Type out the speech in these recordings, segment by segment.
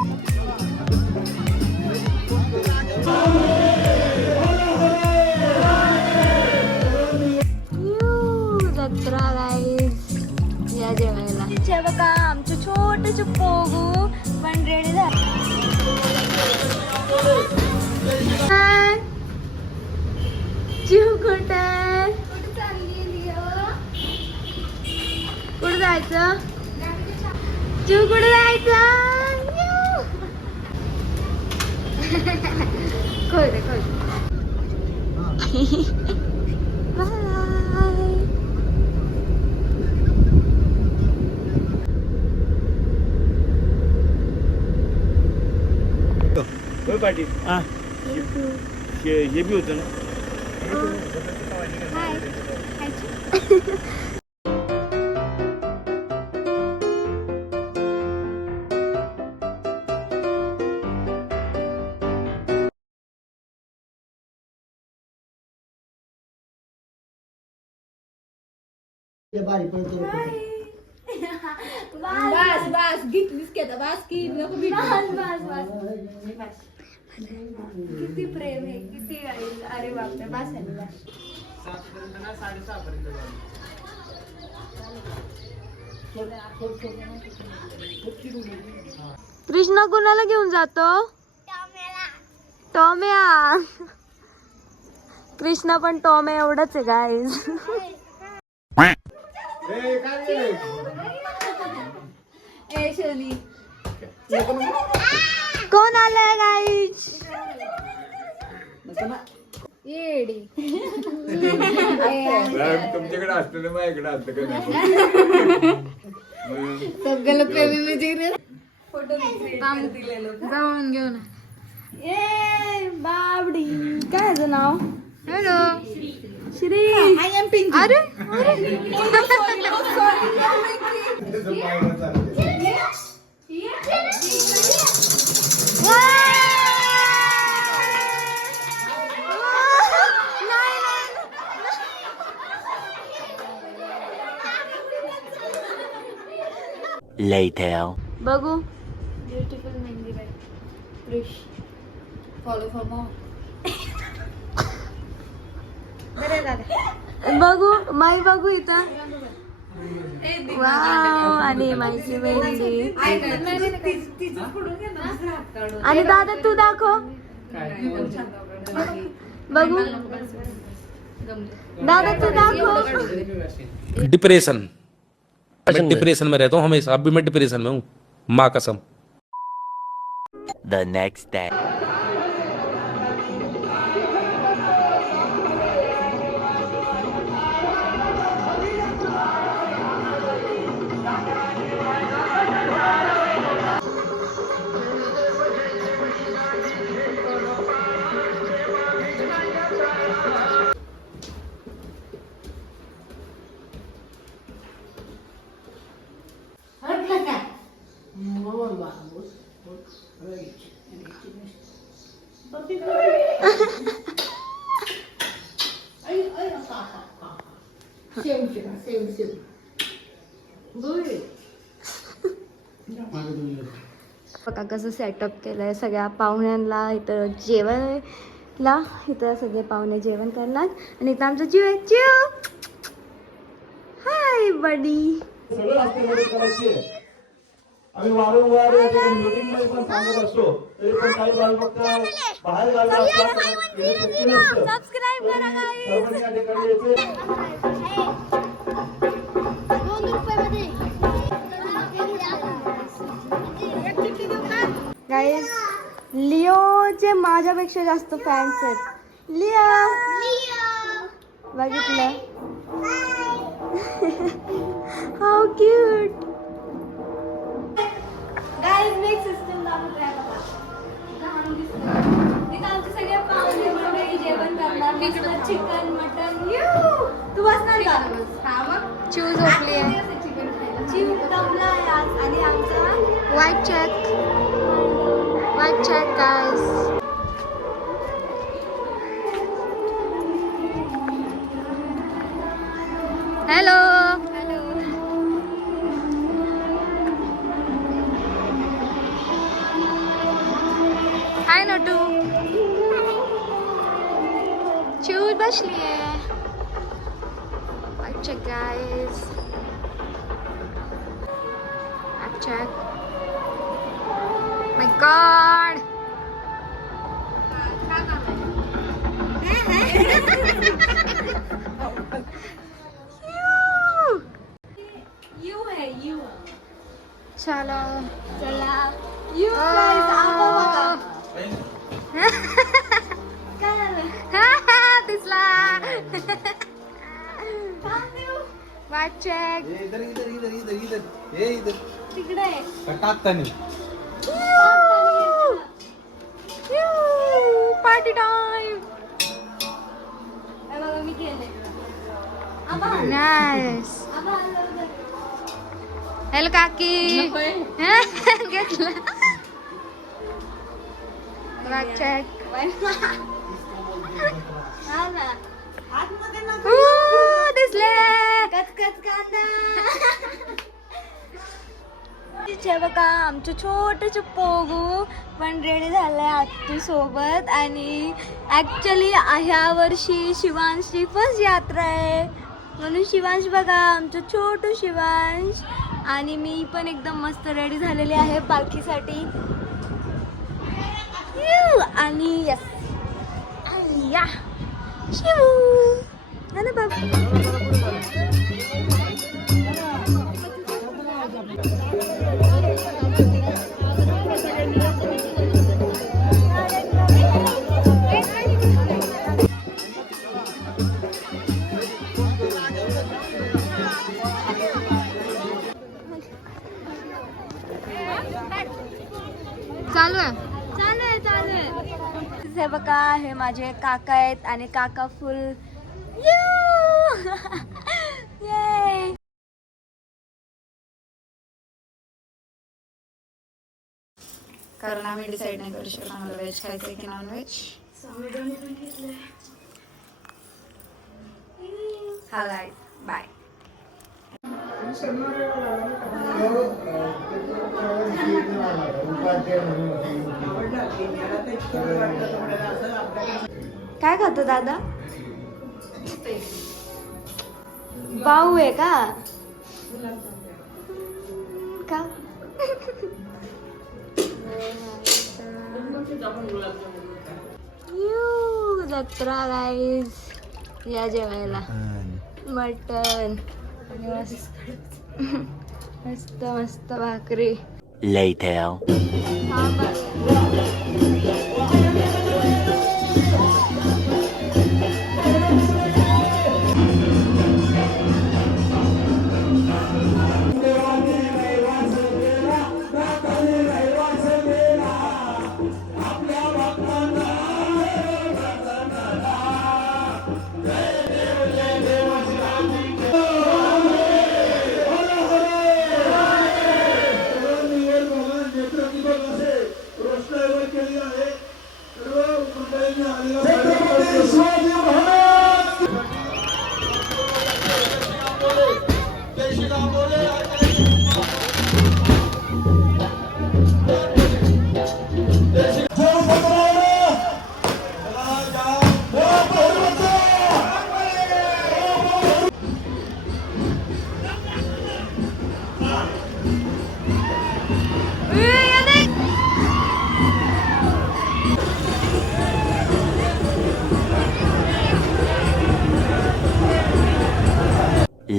जत्रा गाईज या जेवायला बघा आमचं छोटंसं पोगू पण रेडी झालं. चिव कुठे कुठं जायचं? चिव कुठं जायचं? खोल दे खोल. पाटील हे बी होतं ना. बस बस घेतलीस की आता बस की नको बस बस बस. किती प्रेम आहे किती अरे बापरे बस आहे बस. 7:30 कृष्णा कोणाला घेऊन जातो? टॉम्या. कृष्णा पण टॉम्या एवढाच आहे गाईज. कोण आलंय गाईज? येडी. तुमच्याकडे असतं ना माझ्याकडे असतं का नाही? सगळं प्रेमी म्हणजे फोटो जाऊन घेऊन ये बाबडी. काय याचं नाव? हॅलो श्री. अरे Later. बघू. ब्युटिफुल मेहंदी बाई. कृष फॉलो फॉर मोर. बघू माई बघू इथं. वाव आणि माईची मेहंदी. आणि दादा तू दाखव बघू. दादा तू दाखव. डिप्रेशन. मैं डिप्रेशन में रहता हूँ हमेशा. अब भी मैं डिप्रेशन में हूँ माँ कसम. The next day. बघा कसं सेटअप केलंय सगळ्या पाहुण्यांना. इथं जेवायला इथं सगळे पाहुणे जेवण करणार. आणि इथं आमचं जीव आहे. जीव हाय बडी. आम्ही वारंवार या ठिकाणी मीटिंग मध्ये पण सांगत असतो तरी पण काही बालभक्त बाहेर गावी असतात. सबस्क्राइब करा गाईज. या ठिकाणी येते. गाईज लिओचे माझ्यापेक्षा जास्त फॅन्स आहेत. लिओ बघितलं. How cute. Guys next system दाखवतोय बघा. इथं आमचे सगळे पाहुणे मंडळी जेवण करणार. Chicken mutton. तू बसणार का? हा मग चिव झोपली आहे. चिव दमला आहे आज. आणि आमचा वाईट चॅक guys. Hello. Hello. हाय नटू. चिव बसलीये. अच्छा गाइस. अच्छा. माय गॉड. यू है यू. चलो चला. यू गाइस आपण बघा. काय झालं? दिसला. वाट चेक. इधर इधर इधर इधर इधर ये इधर तिकडे. टाकतानी पार्टी टाइम. बघा मी केले. नाईस. हॅलो काकी. घेतलं. वाट चेक. हा ना. दिसले. कचकच कांदा. तिथे बघा आमचं छोटंच पोगू पण रेडी झालंय आत्तू सोबत. आणि ऍक्च्युली ह्या वर्षी शिवांशची फर्स्ट यात्रा आहे म्हणून शिवांश बघा आमचं छोटू शिवांश. आणि मी पण एकदम मस्त रेडी झालेली आहे पालखीसाठी. आणि यस आणि या शिव ना बाबा. चालू आहे. हे बघा हे माझे काका आहेत आणि काका फुल कारण आम्ही डिसाईड नाही करू शकत आम्हाला व्हेज खायचं की नॉन व्हेज. हा गाईज बाय. काय खातो दादा? भाऊ आहे का? का जत्रा गाईज या जेवायला. मटन मस्त मस्त भाकरी. Later.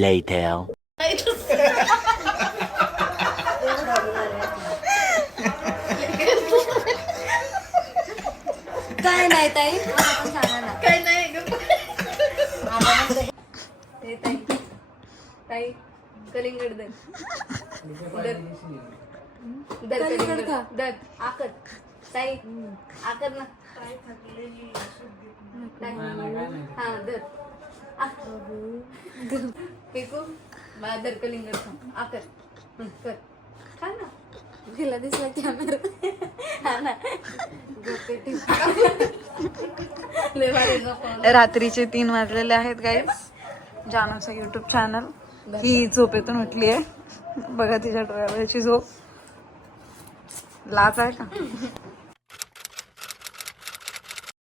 Later. काय नाही ताई मला पण सांगा ना. काय नाही ताई ताई कलिंगड दर कलिंगड खा. दर आकर ताई आकर ना. हा दर पिकू दर कलिंगड खा. आकर कर खा ना. तिला दिसला कॅमेरा. रात्रीचे 3 वाजलेले आहेत गाईज. जानूचा युट्यूब चॅनल. ही झोपेतून उठली आहे बघा तिच्या ड्रायव्हरची झोप. लाज आहे का?